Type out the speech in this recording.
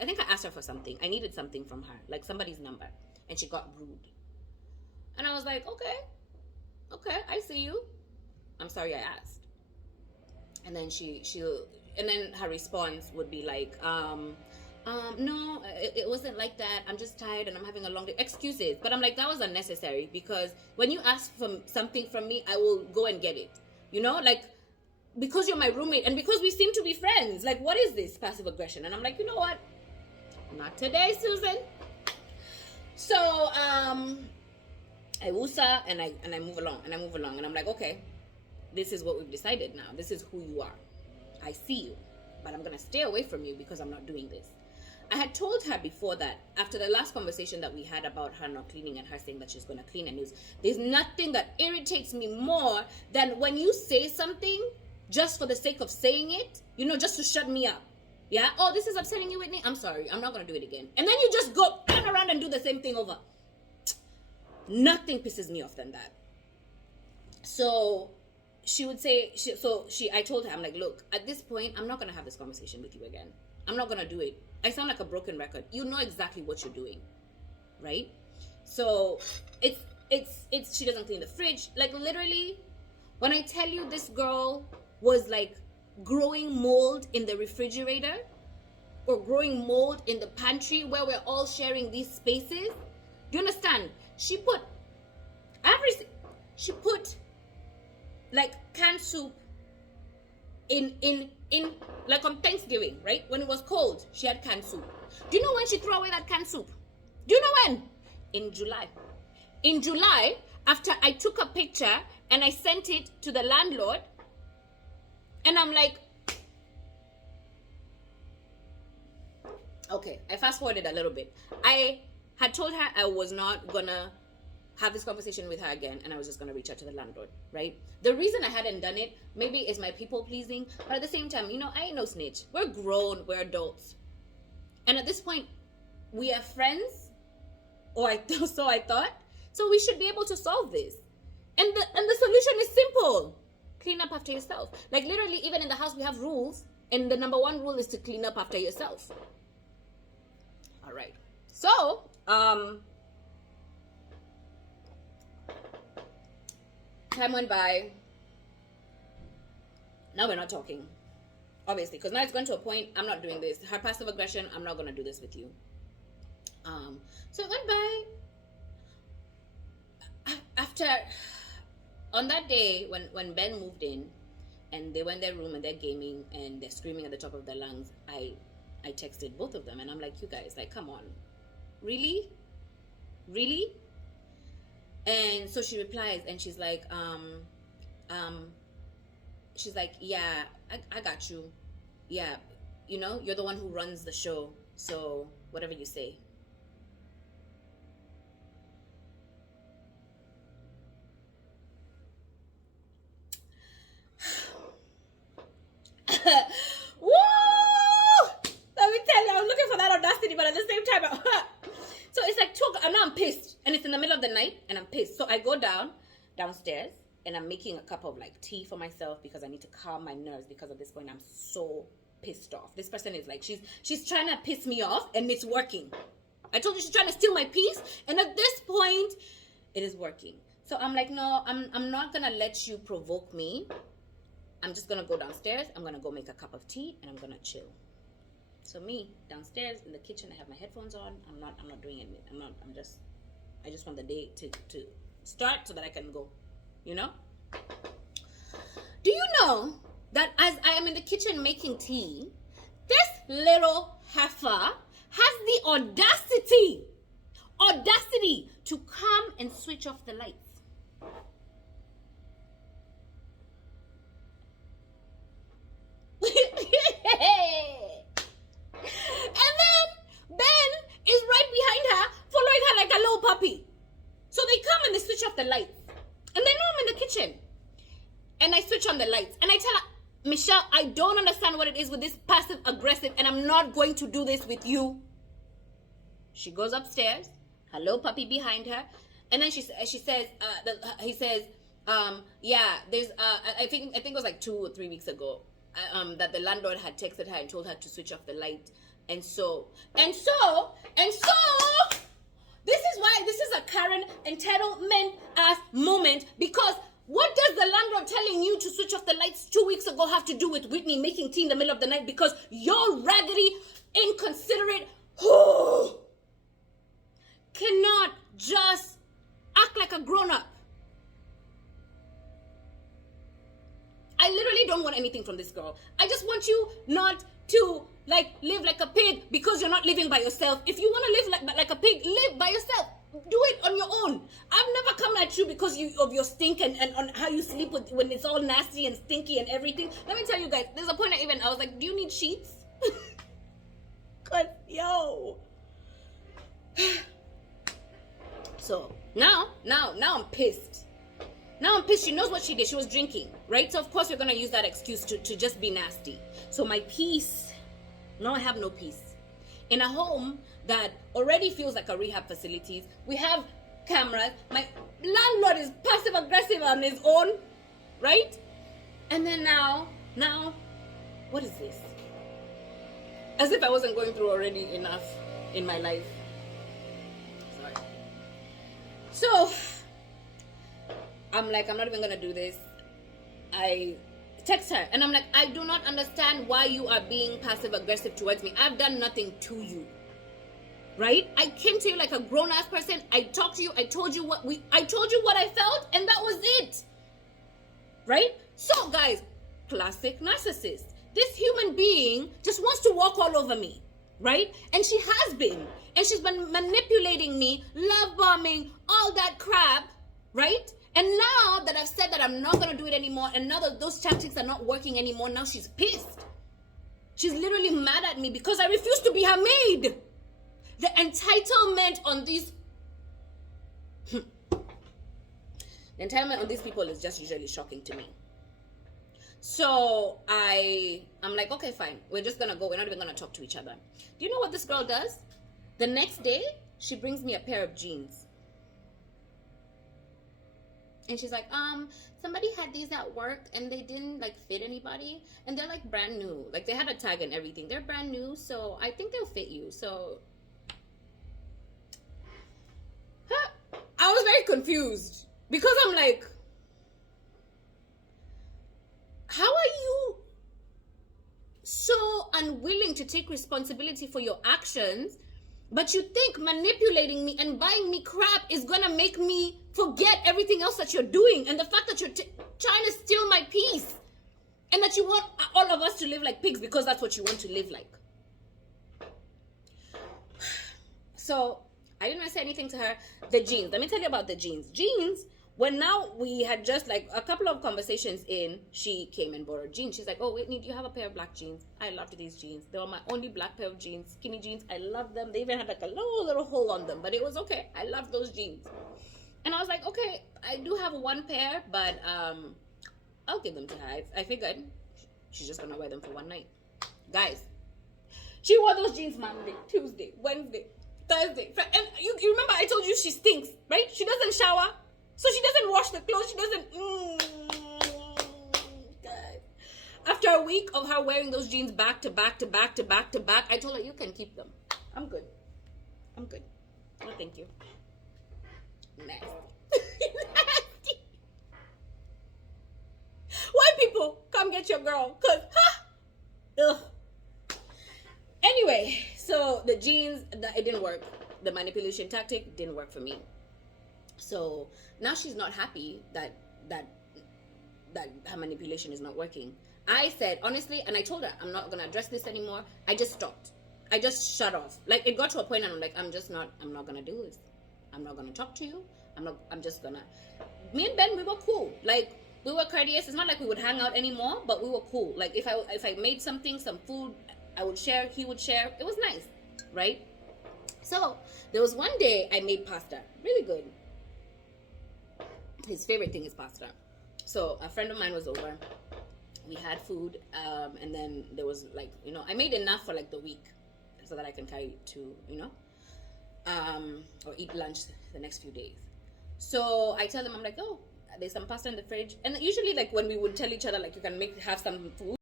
I think I asked her for something. I needed something from her, like somebody's number, and she got rude. And I was like, okay, I see you. I'm sorry I asked. And then and then her response would be like, no, it wasn't like that. I'm just tired and I'm having a long day. Excuses. But I'm like, that was unnecessary, because when you ask for something from me, I will go and get it. You know, like, because you're my roommate and because we seem to be friends. Like, what is this passive aggression? And I'm like, you know what? Not today, Susan. So, I woosah and I move along and I'm like, okay, this is what we've decided now. This is who you are. I see you, but I'm gonna stay away from you because I'm not doing this. I had told her before that after the last conversation that we had about her not cleaning and her saying that she's gonna clean, and there's nothing that irritates me more than when you say something just for the sake of saying it, you know, just to shut me up. Yeah? Oh, this is upsetting you, Whitney? I'm sorry. I'm not gonna do it again. And then you just go turn around and do the same thing over. Nothing pisses me off than that. So she would say, I told her, I'm like, look, at this point, I'm not going to have this conversation with you again. I'm not going to do it. I sound like a broken record. You know exactly what you're doing, right? So it's she doesn't clean the fridge. Like, literally, when I tell you this girl was like growing mold in the refrigerator or growing mold in the pantry where we're all sharing these spaces, do you understand? She put like canned soup in like on Thanksgiving, right? When it was cold, she had canned soup. Do you know when she threw away that canned soup? Do you know when? In July. In July, after I took a picture and I sent it to the landlord, and I'm like, okay, I fast forwarded a little bit. I had told her I was not gonna have this conversation with her again, and I was just gonna reach out to the landlord, right? The reason I hadn't done it maybe is my people pleasing, but at the same time, you know, I ain't no snitch. We're grown, we're adults, and at this point, we are friends, or so I thought. So we should be able to solve this, and the solution is simple: clean up after yourself. Like, literally, even in the house, we have rules, and the number one rule is to clean up after yourself. All right. So, time went by. Now we're not talking, obviously, because now it's gone to a point. I'm not doing this. Her passive aggression, I'm not gonna do this with you. So it went by. After, on that day when Ben moved in, and they went in their room and they're gaming and they're screaming at the top of their lungs, I texted both of them and I'm like, you guys, like, come on, really? And so she replies and she's like, yeah, I got you. Yeah, you know, you're the one who runs the show, so whatever you say. Woo! Let me tell you, I was looking for that audacity, but at the same time, so it's like and now I'm pissed, and it's in the middle of the night, and I'm pissed. So I go downstairs, and I'm making a cup of like tea for myself because I need to calm my nerves, because at this point I'm so pissed off. This person is like, she's trying to piss me off, and it's working. I told you she's trying to steal my peace, and at this point, it is working. So I'm like, no, I'm not gonna let you provoke me. I'm just gonna go downstairs. I'm gonna go make a cup of tea, and I'm gonna chill. So me downstairs in the kitchen, I have my headphones on. I'm not doing anything. I just want the day to start so that I can go, you know? Do you know that as I am in the kitchen making tea, this little heifer has the audacity to come and switch off the lights? And then Ben is right behind her, following her like a little puppy. So they come and they switch off the lights. And they know I'm in the kitchen. And I switch on the lights. And I tell her, Michelle, I don't understand what it is with this passive aggressive, and I'm not going to do this with you. She goes upstairs, her little puppy behind her. And then he says, yeah, there's, I think it was like 2 or 3 weeks ago, that the landlord had texted her and told her to switch off the light, And so, this is why this is a Karen entitlement ass moment, because what does the landlord telling you to switch off the lights 2 weeks ago have to do with Whitney making tea in the middle of the night? Because you're raggedy, inconsiderate, cannot just act like a grown-up. I literally don't want anything from this girl. I just want you not to live like a pig because you're not living by yourself. If you want to live like a pig, live by yourself. Do it on your own. I've never come at you because of your stink and on how you sleep when it's all nasty and stinky and everything. Let me tell you guys, there's a point I was like, do you need sheets? Cause yo. So now I'm pissed. Now I'm pissed. She knows what she did. She was drinking, right? So of course we're gonna use that excuse to just be nasty. So my peace, now I have no peace. In a home that already feels like a rehab facility, we have cameras. My landlord is passive aggressive on his own, right? And then now, what is this? As if I wasn't going through already enough in my life. Sorry. So I'm like, I'm not even gonna do this. I text her and I'm like, I do not understand why you are being passive aggressive towards me. I've done nothing to you, right? I came to you like a grown-ass person. I talked to you. I told you what I felt, and that was it, right? So guys, classic narcissist. This human being just wants to walk all over me, right? And she has been, and she's been manipulating me, love bombing, all that crap, right? And now that I've said that I'm not going to do it anymore, and now that those tactics are not working anymore, now she's pissed. She's literally mad at me because I refuse to be her maid. The entitlement on these... the entitlement on these people is just usually shocking to me. So I'm like, okay, fine. We're just going to go. We're not even going to talk to each other. Do you know what this girl does? The next day, she brings me a pair of jeans. And she's like, somebody had these at work and they didn't fit anybody. And they're brand new. They had a tag and everything. They're brand new, so I think they'll fit you. So I was very confused because I'm like, how are you so unwilling to take responsibility for your actions? But you think manipulating me and buying me crap is going to make me forget everything else that you're doing. And the fact that you're trying to steal my peace. And that you want all of us to live like pigs because that's what you want to live like. So, I didn't want to say anything to her. The jeans. Let me tell you about the jeans. Jeans, when now we had just a couple of conversations in, she came and borrowed jeans. She's like, oh, Whitney, do you have a pair of black jeans? I loved these jeans. They were my only black pair of jeans. Skinny jeans. I loved them. They even had a little hole on them, but it was okay. I loved those jeans. And I was like, okay, I do have one pair, but I'll give them to her. I figured she's just going to wear them for one night. Guys, she wore those jeans Monday, Tuesday, Wednesday, Thursday. And you remember I told you she stinks, right? She doesn't shower. So she doesn't wash the clothes. She doesn't... God. After a week of her wearing those jeans back to back to back to back to back, I told her, you can keep them. I'm good. I'm good. No, thank you. Nasty. Nasty. White people, come get your girl. Because, ugh. Anyway, so the jeans, it didn't work. The manipulation tactic didn't work for me. So now she's not happy that her manipulation is not working. I said, honestly, and I told her, I'm not going to address this anymore. I just stopped. I just shut off. It got to a point and I'm like, I'm not going to do this. I'm not going to talk to you. I'm just going to. Me and Ben, we were cool. We were courteous. It's not like we would hang out anymore, but we were cool. If I made some food, I would share, he would share. It was nice, right? So there was one day I made pasta. Really good. His favorite thing is pasta. So a friend of mine was over. We had food, and then there was I made enough for the week so that I can carry to, or eat lunch the next few days. So I tell them, I'm like, oh, there's some pasta in the fridge. And usually when we would tell each other you can have some food,